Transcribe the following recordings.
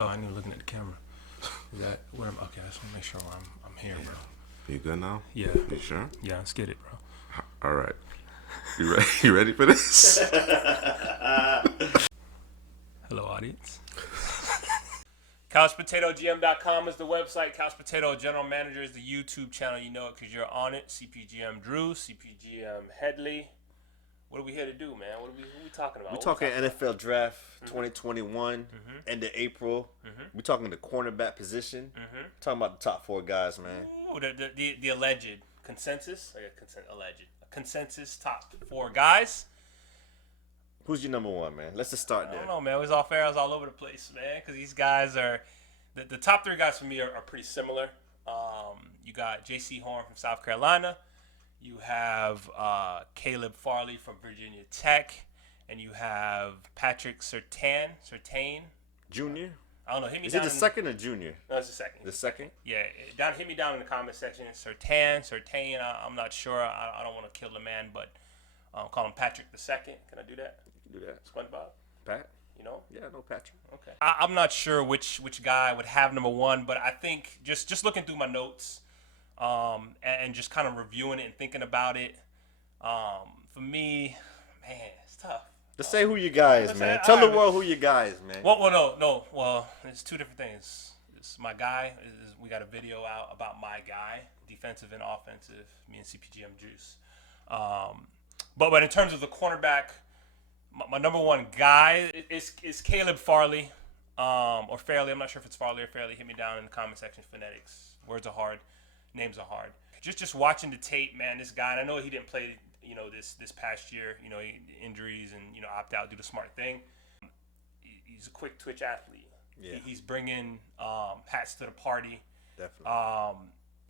Oh, I knew looking at the camera. Is that where I'm? Okay, I just want to make sure I'm here, bro. You good now? Yeah. You sure? Yeah, let's get it, bro. All right. You ready? You ready for this? Hello, audience. CouchPotatoGM.com is the website. Couch Potato General Manager is the YouTube channel. You know it because you're on it. CPGM Drew, CPGM Headley. What are we here to do, man? What are we talking about? We're talking NFL Draft 2021, end of April. We're talking the cornerback position. Talking about the top four guys, man. Ooh, the alleged consensus. Consensus top four guys. Who's your number one, man? Let's just start I there. don't know, man. It was all fair. I was all over the place, man. Because these guys are the top three guys for me are pretty similar. You got Jaycee Horn from South Carolina. You have Caleb Farley from Virginia Tech, and you have Patrick SURTAIN. Junior? I don't know. Hit me Is down. it the second or junior? No, it's the second. The second? Yeah, hit me down in the comment section. SURTAIN. I'm not sure. I don't want to kill the man, but call him Patrick the second. Can I do that? You can do that. SpongeBob. Pat? You know? Yeah, no Patrick. Okay. I'm not sure which guy would have number one, but I think just looking through my notes, and just kind of reviewing it and thinking about it, for me, man, it's tough. Just say who your guy is, man. Tell the world who your guy is, man. No. Well, it's two different things. It's my guy. We got a video out about my guy, defensive and offensive. Me and CPGM Juice. But in terms of the cornerback, my number one guy is Caleb Farley, or Fairley. I'm not sure if it's Farley or Fairley. Hit me down in the comment section. Phonetics. Words are hard. Names are hard. Just watching the tape, man. This guy. And I know he didn't play, this past year. Injuries and opt out, do the smart thing. He's a quick twitch athlete. Yeah. He's bringing hats to the party. Definitely.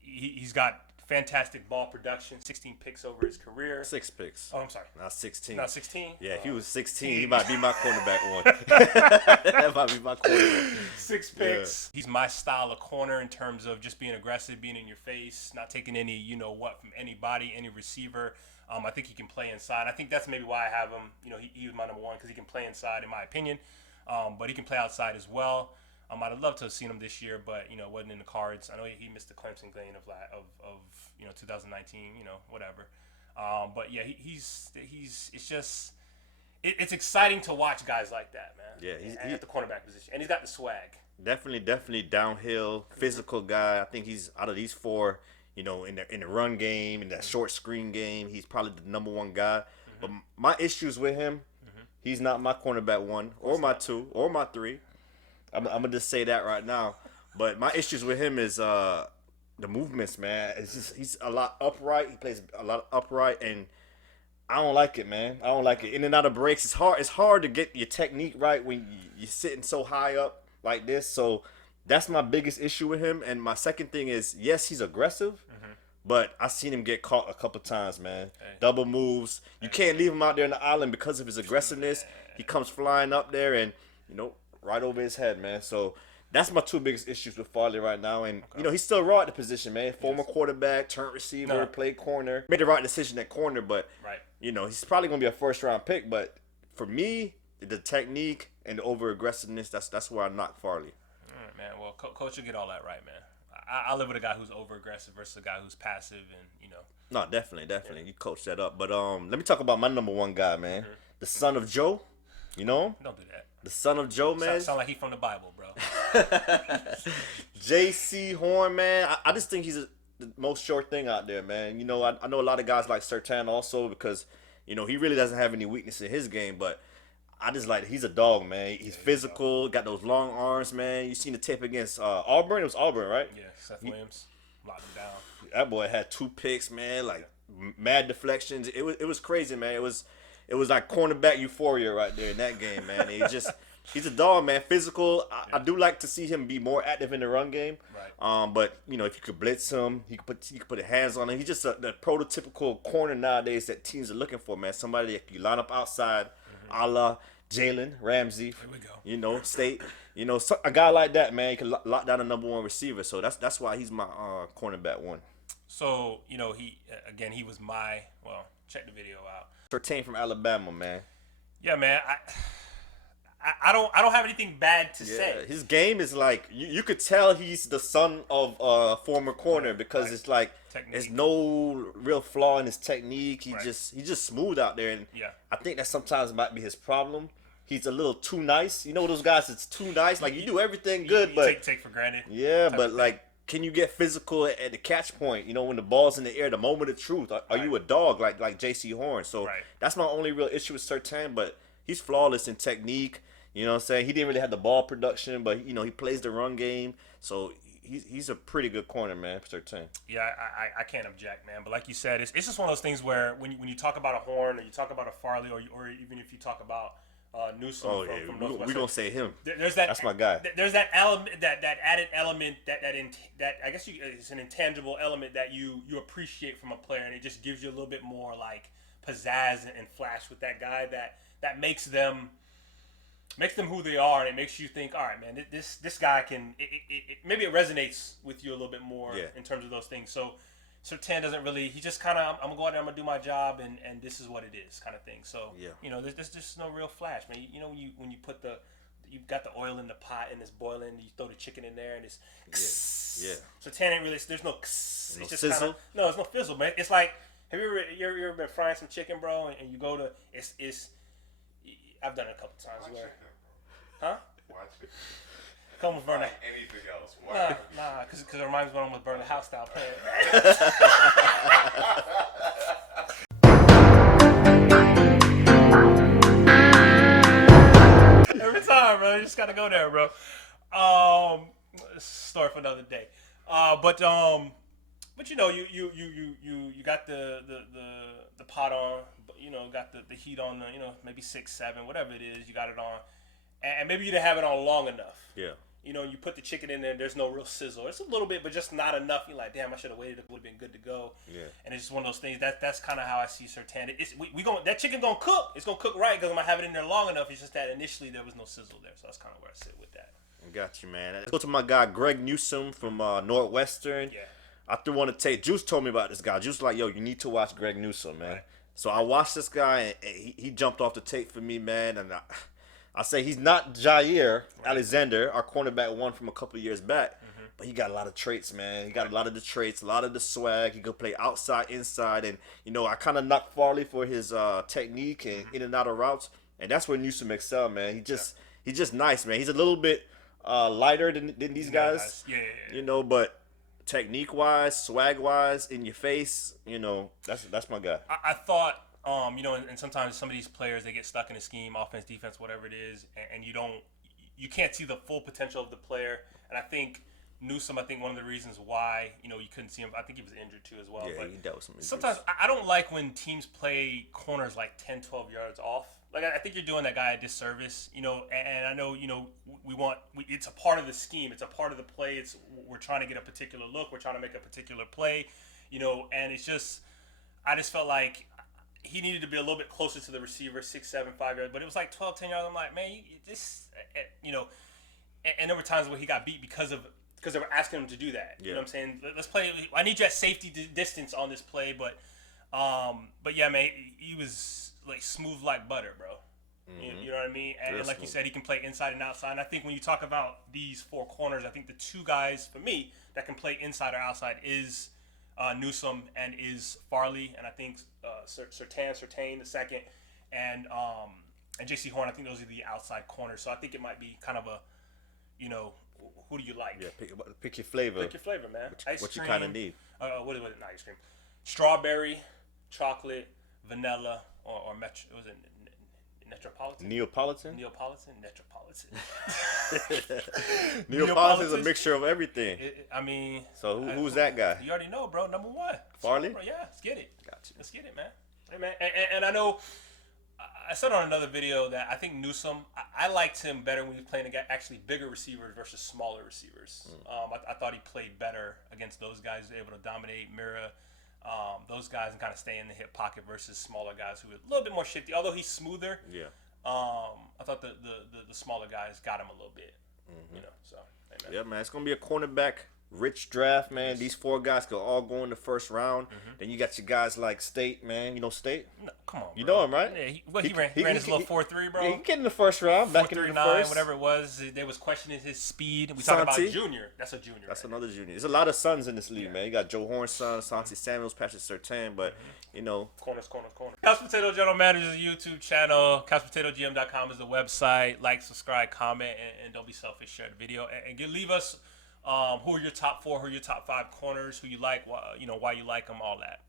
He's got fantastic ball production. 16 picks over his career. 6 picks. Oh, I'm sorry. Not 16. Not 16? Yeah, if he was 16, he might be my cornerback one. That might be my cornerback. 6 picks. Yeah. He's my style of corner in terms of just being aggressive, being in your face, not taking any, from anybody, any receiver. I think he can play inside. I think that's maybe why I have him. He was my number one because he can play inside, in my opinion. But he can play outside as well. I'd have loved to have seen him this year, but it wasn't in the cards. I know he missed the Clemson game of 2019, whatever. But yeah, it's exciting to watch guys like that, man. Yeah, he's at the cornerback position, and he's got the swag. Definitely downhill, physical guy. I think he's out of these four. In the run game, in that short screen game, he's probably the number one guy. But my issues with him, he's not my cornerback one, or my two, or my three. I'm gonna just say that right now. But my issues with him is the movements, man. It's just he's a lot upright. He plays a lot upright, and I don't like it, man. I don't like it. In and out of breaks, it's hard. It's hard to get your technique right when you're sitting so high up like this. So that's my biggest issue with him. And my second thing is, yes, he's aggressive, but I seen him get caught a couple times, man. Hey. Double moves. You can't leave him out there in the island because of his aggressiveness. He comes flying up there and right over his head, man. So that's my two biggest issues with Farley right now. And, he's still raw at the position, man. Former quarterback, turned receiver, played corner. Made the right decision at corner, but, he's probably going to be a first-round pick. But for me, the technique and the over-aggressiveness, that's where I knock Farley. All right, man. Well, Coach will get all that right, man. I live with a guy who's over-aggressive versus a guy who's passive and, No, definitely. Yeah. You coach that up. But let me talk about my number one guy, man. The son of Joe. You know him? Don't do that. The son of Joe, man. Sound like he from the Bible, bro. Jaycee Horn, man. I just think he's the most short thing out there, man. I know a lot of guys like SURTAIN also because, he really doesn't have any weakness in his game. But I just like he's a dog, man. He's physical, got those long arms, man. You seen the tape against Auburn? It was Auburn, right? Yeah, Seth Williams locked him down. That boy had 2 picks, man. Like mad deflections. It was crazy, man. It was like cornerback euphoria right there in that game, man. He's a dog, man. Physical. I do like to see him be more active in the run game. Right. But if you could blitz him, you could put hands on him. He's just the prototypical corner nowadays that teams are looking for, man. Somebody that you line up outside, a la Jalen Ramsey. Here we go. State. A guy like that, man, can lock down a number one receiver. So that's why he's my cornerback one. So he was my check the video out. SURTAIN from Alabama, man. Yeah, man. I don't have anything bad to say. His game is like you could tell he's the son of a former corner because it's like there's no real flaw in his technique. He's just smooth out there, and I think that sometimes might be his problem. He's a little too nice. You know those guys that's too nice. Like you do everything good, but take for granted. Yeah, but like, can you get physical at the catch point? You know, when the ball's in the air, the moment of truth. Are you a dog like Jaycee Horn? So that's my only real issue with SURTAIN, but he's flawless in technique. You know what I'm saying? He didn't really have the ball production, but you know he plays the run game, so he's a pretty good corner, man. SURTAIN. Yeah, I can't object, man. But like you said, it's just one of those things where when you talk about a Horn or you talk about a Farley or even if you talk about Newsome from Northwestern, we're gonna say him. That's my guy. There's that element, that added element that I guess it's an intangible element that you appreciate from a player, and it just gives you a little bit more like pizzazz and flash with that guy that makes them who they are, and it makes you think, all right, man, this guy can. Maybe it resonates with you a little bit more in terms of those things. So SURTAIN doesn't really. He just kind of, I'm gonna go out there, I'm gonna do my job, and this is what it is, kind of thing. So you know, there's just no real flash, man. You know, when you put you've got the oil in the pot and it's boiling, you throw the chicken in there and it's SURTAIN ain't really. There's no. It's just sizzle. No, there's no fizzle, man. It's like, have you ever been frying some chicken, bro, and you go to it's. I've done it a couple times. Huh? Watch it. Come with burn anything else. Why? Nah, because it reminds me when I'm with Burn the House style playing. Every time, bro. You just gotta go there, bro. Story for another day. But you know, you got the pot on, you know, got the heat on, you know, maybe 6, 7, whatever it is, you got it on. And maybe you didn't have it on long enough. Yeah. You know, you put the chicken in there, there's no real sizzle. It's a little bit, but just not enough. You're like, damn, I should have waited. It would have been good to go. Yeah. And it's just one of those things. That's kind of how I see SURTAIN. That chicken gonna cook. It's gonna cook right because I'm gonna have it in there long enough. It's just that initially there was no sizzle there, so that's kind of where I sit with that. Got you, man. Let's go to my guy Greg Newsome from Northwestern. Yeah. I threw one to tape. Juice told me about this guy. Juice was like, yo, you need to watch Greg Newsome, man. Right. So I watched this guy, and he jumped off the tape for me, man, and I say he's not Jair Alexander, our cornerback one from a couple of years back, but he got a lot of traits, man. He got a lot of the traits, a lot of the swag. He could play outside, inside, and you know I kind of knocked Farley for his technique and in and out of routes, and that's where Newsome excel, man. He's just nice, man. He's a little bit lighter than these guys, you know, but technique wise, swag wise, in your face, you know, that's my guy. I thought. You know, and sometimes some of these players, they get stuck in a scheme, offense, defense, whatever it is, and you can't see the full potential of the player. And I think Newsome, one of the reasons why, you know, you couldn't see him, I think he was injured too as well. Yeah, but he dealt with some injuries. Sometimes I don't like when teams play corners like 10, 12 yards off. Like, I think you're doing that guy a disservice, you know, and I know, you know, it's a part of the scheme. It's a part of the play. We're trying to get a particular look. We're trying to make a particular play, you know, and it's just, I just felt like he needed to be a little bit closer to the receiver, 6, 7, 5 yards, but it was like 12, 10 yards. I'm like, man, you know, and there were times where he got beat because they were asking him to do that. Yeah. You know what I'm saying? Let's play. I need you at safety distance on this play, but yeah, man, he was like smooth like butter, bro. Mm-hmm. You know what I mean? And like you said, he can play inside and outside. And I think when you talk about these 4 corners, I think the 2 guys for me that can play inside or outside is Newsome and is Farley, and I think SURTAIN the second, and Jaycee Horn. I think those are the outside corners. So I think it might be kind of a, you know, who do you like? Yeah, pick your flavor. Pick your flavor, man. What you kind of need? What is it? Not ice cream. Strawberry, chocolate, vanilla, or metro. Was it Neapolitan? Neapolitan. Neapolitan is a mixture of everything. So who's that guy? You already know, bro. Number 1. Farley? Bro, yeah, let's get it. Gotcha. Let's get it, man. Hey, man. And I know I said on another video that I think Newsome, I liked him better when he was playing against actually bigger receivers versus smaller receivers. I thought he played better against those guys, able to dominate, mirror those guys and kind of stay in the hip pocket versus smaller guys who are a little bit more shifty. Although he's smoother, I thought the smaller guys got him a little bit. You know, so. Yeah, man, it's gonna be a cornerback rich draft, man. These 4 guys could all go in the first round. Then you got your guys like State, man. You know State? No, come on, You bro. know him, right? Yeah, he ran his little 4.3, bro. Yeah, he get in the first round, back in the 4.39, first. whatever it was. They was questioning his speed. We talking about Santi. junior. That's a junior. That's right another junior. There's a lot of sons in this league, man. You got Joe Horn's son, Santi Samuels, Patrick Surtain, but you know, Corners. Couch Potato General Manger is a YouTube channel. CouchPotatoGM.com is the website. Like, subscribe, comment, and don't be selfish. Share the video and leave us who are your top 4, who are your top 5 corners, who you like, why you like them, all that.